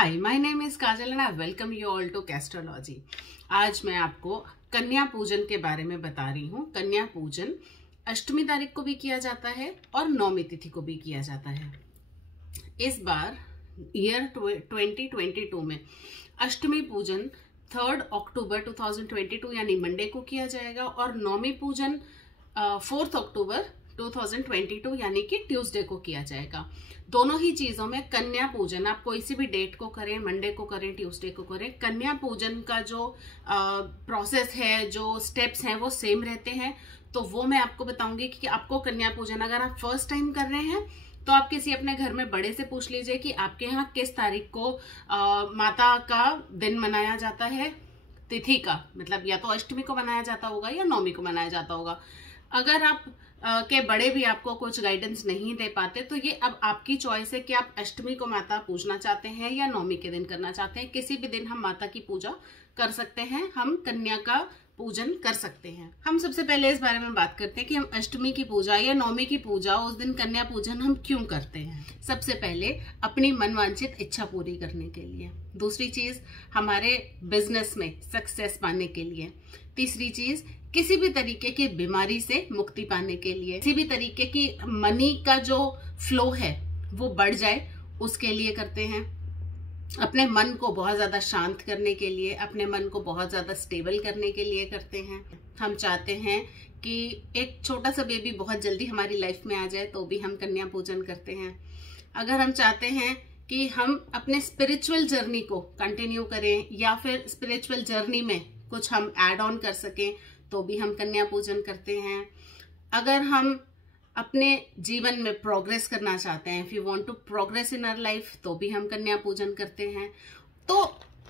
Hi, my name is Kajal and I welcome you all to Castrology. आज मैं आपको कन्या पूजन के बारे में बता रही हूँ। कन्या पूजन अष्टमी तारीख को भी किया जाता है और नौमी तिथि को भी किया जाता है। इस बार ईयर 2022 में अष्टमी पूजन 3 अक्टूबर 2022 यानी मंडे को किया जाएगा और नौमी पूजन 4 अक्टूबर 2022 यानी कि ट्यूसडे को किया जाएगा। दोनों ही चीजों में कन्या पूजन आप कोई सी भी डेट को करें, मंडे को करें, ट्यूसडे को करें, कन्या पूजन का जो प्रोसेस है, जो स्टेप्स हैं वो सेम रहते हैं। तो वो मैं आपको बताऊंगी कि आपको कन्या पूजन अगर आप फर्स्ट टाइम कर रहे हैं तो आप किसी अपने घर में बड़े से पूछ लीजिए कि आपके यहाँ किस तारीख को माता का दिन मनाया जाता है, तिथि का मतलब या तो अष्टमी को मनाया जाता होगा या नौमी को मनाया जाता होगा। अगर आप के बड़े भी आपको कुछ गाइडेंस नहीं दे पाते तो ये अब आपकी चॉइस है कि आप अष्टमी को माता पूजना चाहते हैं या नौमी के दिन करना चाहते हैं। किसी भी दिन हम माता की पूजा कर सकते हैं, हम कन्या का पूजन कर सकते हैं। हम सबसे पहले इस बारे में बात करते हैं कि हम अष्टमी की पूजा या नौमी की पूजा, उस दिन कन्या पूजन हम क्यों करते हैं। सबसे पहले अपनी मनवांछित इच्छा पूरी करने के लिए, दूसरी चीज हमारे बिजनेस में सक्सेस पाने के लिए, तीसरी चीज किसी भी तरीके की बीमारी से मुक्ति पाने के लिए, किसी भी तरीके की मनी का जो फ्लो है वो बढ़ जाए उसके लिए करते हैं, अपने मन को बहुत ज्यादा शांत करने के लिए, अपने मन को बहुत ज्यादा स्टेबल करने के लिए करते हैं। हम चाहते हैं कि एक छोटा सा बेबी बहुत जल्दी हमारी लाइफ में आ जाए तो भी हम कन्या पूजन करते हैं। अगर हम चाहते हैं कि हम अपने स्पिरिचुअल जर्नी को कंटिन्यू करें या फिर स्पिरिचुअल जर्नी में कुछ हम ऐड ऑन कर सकें तो भी हम कन्या पूजन करते हैं। अगर हम अपने जीवन में प्रोग्रेस करना चाहते हैं, if you want to progress in our life, तो भी हम कन्या पूजन करते हैं। तो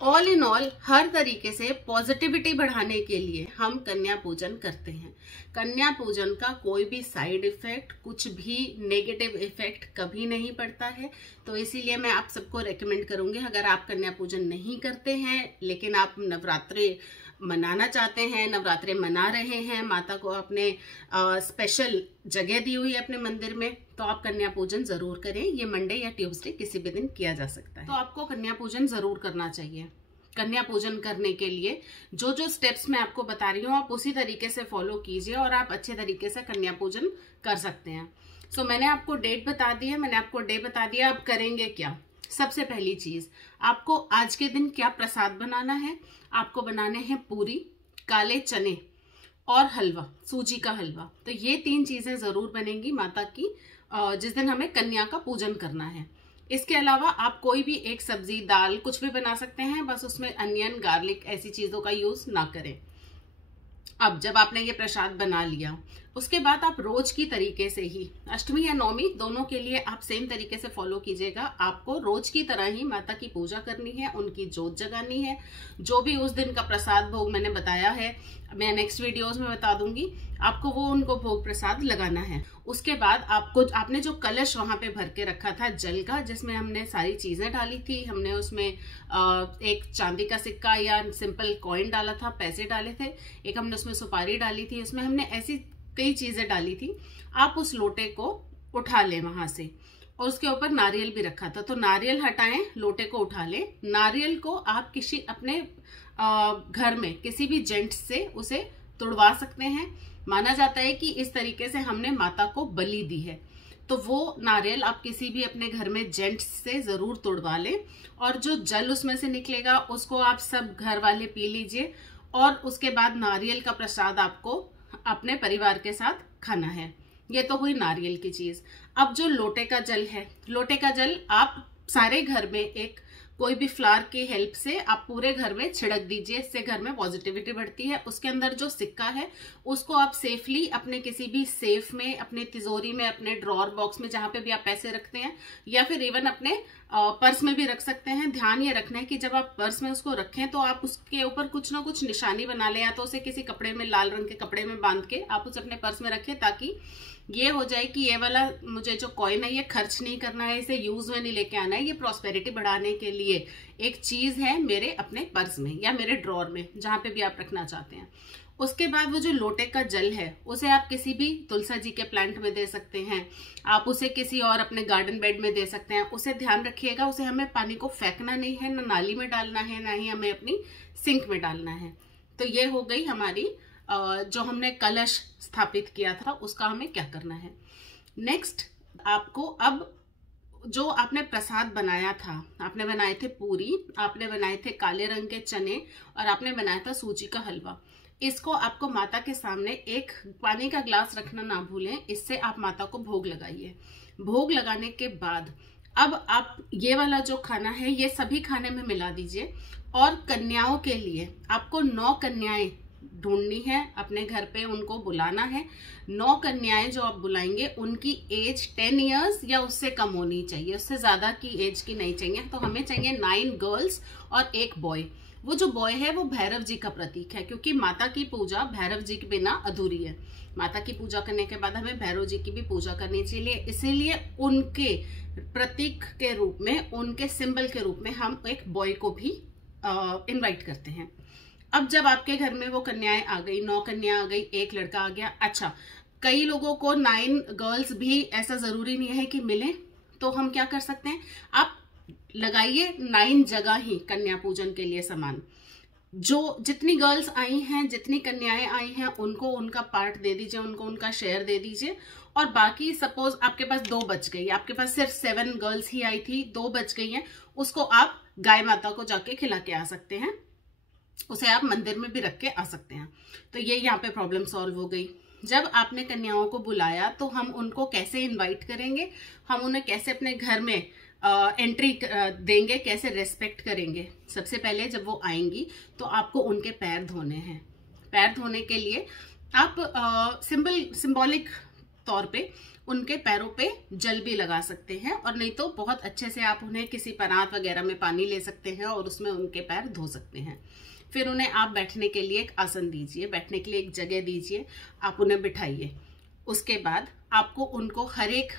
ऑल इन ऑल हर तरीके से पॉजिटिविटी बढ़ाने के लिए हम कन्या पूजन करते हैं। कन्या पूजन का कोई भी साइड इफेक्ट, कुछ भी नेगेटिव इफेक्ट कभी नहीं पड़ता है। तो इसीलिए मैं आप सबको रेकमेंड करूंगी, अगर आप कन्या पूजन नहीं करते हैं लेकिन आप नवरात्रि मनाना चाहते हैं, नवरात्रे मना रहे हैं, माता को अपने स्पेशल जगह दी हुई है अपने मंदिर में, तो आप कन्या पूजन जरूर करें। ये मंडे या ट्यूसडे किसी भी दिन किया जा सकता है। तो आपको कन्या पूजन जरूर करना चाहिए। कन्या पूजन करने के लिए जो जो स्टेप्स मैं आपको बता रही हूँ आप उसी तरीके से फॉलो कीजिए और आप अच्छे तरीके से कन्या पूजन कर सकते हैं। सो मैंने आपको डेट बता दी है, मैंने आपको डे बता दिया। अब करेंगे क्या? सबसे पहली चीज, आपको आज के दिन क्या प्रसाद बनाना है? आपको बनाने हैं पूरी, काले चने और हलवा, सूजी का हलवा। तो ये 3 चीजें जरूर बनेंगी माता की जिस दिन हमें कन्या का पूजन करना है। इसके अलावा आप कोई भी एक सब्जी, दाल कुछ भी बना सकते हैं, बस उसमें अनियन, गार्लिक ऐसी चीजों का यूज ना करें। अब जब आपने ये प्रसाद बना लिया उसके बाद आप रोज की तरीके से ही, अष्टमी या नौमी दोनों के लिए आप सेम तरीके से फॉलो कीजिएगा। आपको रोज की तरह ही माता की पूजा करनी है, उनकी जोत जगानी है। जो भी उस दिन का प्रसाद भोग मैंने बताया है, मैं नेक्स्ट वीडियोस में बता दूंगी, आपको वो उनको भोग प्रसाद लगाना है। उसके बाद आपने जो कलश वहां पे भर के रखा था जल का, जिसमें हमने सारी चीजें डाली थी, हमने उसमें एक चांदी का सिक्का या सिंपल कॉइन डाला था, पैसे डाले थे, एक हमने उसमें सुपारी डाली थी, उसमें हमने ऐसी कई चीजें डाली थी। आप उस लोटे को उठा लें वहां से, और उसके ऊपर नारियल भी रखा था, तो नारियल हटाएं, लोटे को उठा लें। नारियल को आप किसी अपने घर में किसी भी जेंट्स से उसे तुड़वा सकते हैं। माना जाता है कि इस तरीके से हमने माता को बलि दी है। तो वो नारियल आप किसी भी अपने घर में जेंट्स से जरूर तुड़वा लें, और जो जल उसमें से निकलेगा उसको आप सब घर वाले पी लीजिए। और उसके बाद नारियल का प्रसाद आपको अपने परिवार के साथ खाना है। ये तो हुई नारियल की चीज। अब जो लोटे का जल है, लोटे का जल आप सारे घर में एक कोई भी फ्लावर की हेल्प से आप पूरे घर में छिड़क दीजिए, इससे घर में पॉजिटिविटी बढ़ती है। उसके अंदर जो सिक्का है उसको आप सेफली अपने किसी भी सेफ में, अपने तिजोरी में, अपने ड्रॉर बॉक्स में, जहां पे भी आप पैसे रखते हैं, या फिर इवन अपने पर्स में भी रख सकते हैं। ध्यान ये रखना है कि जब आप पर्स में उसको रखें तो आप उसके ऊपर कुछ ना कुछ निशानी बना लें, या तो उसे किसी कपड़े में, लाल रंग के कपड़े में बांध के आप उसे अपने पर्स में रखें, ताकि ये हो जाए कि ये वाला मुझे जो कॉइन है ये खर्च नहीं करना है, इसे यूज में नहीं लेके आना है, ये प्रॉस्पेरिटी बढ़ाने के लिए एक चीज है मेरे अपने पर्स में या मेरे ड्रॉर में, जहां पे भी आप रखना चाहते हैं। उसके बाद वो जो लोटे का जल है उसे आप किसी भी तुलसा जी के प्लांट में दे सकते हैं, आप उसे किसी और अपने गार्डन बेड में दे सकते हैं। उसे ध्यान रखिएगा, उसे हमें पानी को फेंकना नहीं है, ना नाली में डालना है, ना ही हमें अपनी सिंक में डालना है। तो ये हो गई हमारी जो हमने कलश स्थापित किया था उसका हमें क्या करना है। नेक्स्ट आपको अब जो आपने प्रसाद बनाया था, आपने बनाए थे पूरी, आपने बनाए थे काले रंग के चने और आपने बनाया था सूजी का हलवा। इसको आपको माता के सामने एक पानी का ग्लास रखना ना भूलें, इससे आप माता को भोग लगाइए। भोग लगाने के बाद अब आप ये वाला जो खाना है ये सभी खाने में मिला दीजिए। और कन्याओं के लिए आपको 9 कन्याएं ढूंढनी है, अपने घर पे उनको बुलाना है। 9 कन्याएं जो आप बुलाएंगे उनकी एज 10 इयर्स या उससे कम होनी चाहिए, उससे ज्यादा की एज की नहीं चाहिए। तो हमें चाहिए 9 गर्ल्स और 1 बॉय। वो जो बॉय है वो भैरव जी का प्रतीक है, क्योंकि माता की पूजा भैरव जी के बिना अधूरी है। माता की पूजा करने के बाद हमें भैरव जी की भी पूजा करनी चाहिए, इसीलिए उनके प्रतीक के रूप में, उनके सिंबल के रूप में हम एक बॉय को भी इनवाइट करते हैं। अब जब आपके घर में वो कन्याएं आ गई, 9 कन्या आ गई, 1 लड़का आ गया। अच्छा, कई लोगों को 9 गर्ल्स भी ऐसा जरूरी नहीं है कि मिले, तो हम क्या कर सकते हैं, आप लगाइए 9 जगह ही कन्या पूजन के लिए सामान। जो जितनी गर्ल्स आई हैं, जितनी कन्याएं आई हैं, उनको उनका पार्ट दे दीजिए, उनको उनका शेयर दे दीजिए। और बाकी सपोज आपके पास 2 बच गई, आपके पास सिर्फ 7 गर्ल्स ही आई थी, 2 बच गई हैं, उसको आप गाय माता को जाके खिला के आ सकते हैं, उसे आप मंदिर में भी रख के आ सकते हैं। तो ये यहाँ पे प्रॉब्लम सॉल्व हो गई। जब आपने कन्याओं को बुलाया तो हम उनको कैसे इनवाइट करेंगे, हम उन्हें कैसे अपने घर में एंट्री देंगे, कैसे रेस्पेक्ट करेंगे। सबसे पहले जब वो आएंगी तो आपको उनके पैर धोने हैं। पैर धोने के लिए आप सिंबॉलिक तौर पे उनके पैरों पे जल भी लगा सकते हैं, और नहीं तो बहुत अच्छे से आप उन्हें किसी परात वगैरह में पानी ले सकते हैं और उसमें उनके पैर धो सकते हैं। फिर उन्हें आप बैठने के लिए एक आसन दीजिए, बैठने के लिए एक जगह दीजिए, आप उन्हें बिठाइए। उसके बाद आपको उनको, हर एक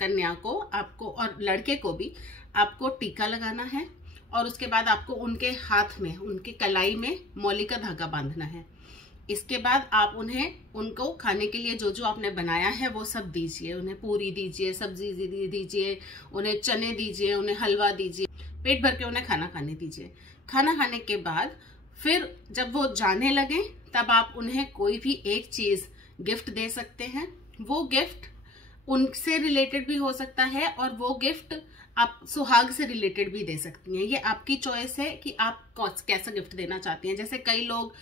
कन्या को आपको और लड़के को भी आपको टीका लगाना है, और उसके बाद आपको उनके हाथ में, उनके कलाई में मौली का धागा बांधना है। इसके बाद आप उनको खाने के लिए जो जो आपने बनाया है वो सब दीजिए। उन्हें पूरी दीजिए, सब्जी दीजिए, उन्हें चने दीजिए, उन्हें हलवा दीजिए, पेट भर के उन्हें खाना खाने दीजिए। खाना खाने के बाद फिर जब वो जाने लगे तब आप उन्हें कोई भी एक चीज गिफ्ट दे सकते हैं। वो गिफ्ट उनसे रिलेटेड भी हो सकता है, और वो गिफ्ट आप सुहाग से रिलेटेड भी दे सकती हैं। ये आपकी चॉइस है कि आप कैसा गिफ्ट देना चाहती हैं। जैसे कई लोग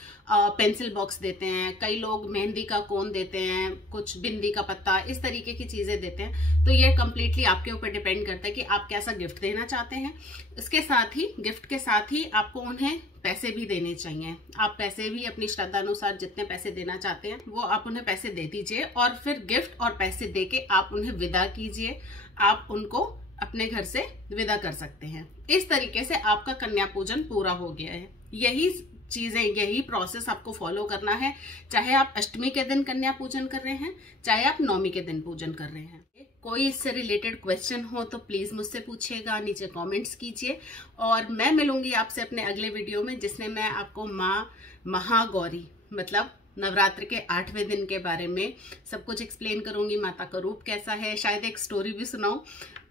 पेंसिल बॉक्स देते हैं, कई लोग मेहंदी का कोन देते हैं, कुछ बिंदी का पत्ता, इस तरीके की चीजें देते हैं। तो ये कम्प्लीटली आपके ऊपर डिपेंड करता है कि आप कैसा गिफ्ट देना चाहते हैं। इसके साथ ही, गिफ्ट के साथ ही आपको उन्हें पैसे भी देने चाहिए। आप पैसे भी अपनी श्रद्धा अनुसार जितने पैसे देना चाहते हैं वो आप उन्हें पैसे दे दीजिए, और फिर गिफ्ट और पैसे देके आप उन्हें विदा कीजिए। आप उनको अपने घर से विदा कर सकते हैं। इस तरीके से आपका कन्या पूजन पूरा हो गया है। यही चीजें, यही प्रोसेस आपको फॉलो करना है, चाहे आप अष्टमी के दिन कन्या पूजन कर रहे हैं, चाहे आप नवमी के दिन पूजन कर रहे हैं। कोई इससे रिलेटेड क्वेश्चन हो तो प्लीज मुझसे पूछिएगा, नीचे कमेंट्स कीजिए, और मैं मिलूंगी आपसे अपने अगले वीडियो में, जिसमें मैं आपको माँ महागौरी मतलब नवरात्र के 8वें दिन के बारे में सब कुछ एक्सप्लेन करूंगी। माता का रूप कैसा है, शायद एक स्टोरी भी सुनाऊं।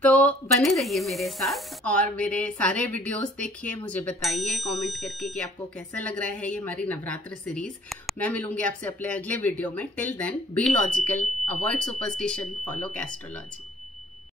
तो बने रहिए मेरे साथ और मेरे सारे वीडियोस देखिए, मुझे बताइए कमेंट करके कि आपको कैसा लग रहा है ये हमारी नवरात्र सीरीज। मैं मिलूंगी आपसे अपने अगले वीडियो में। Till then be logical, avoid superstition, follow कैस्ट्रोलॉजी।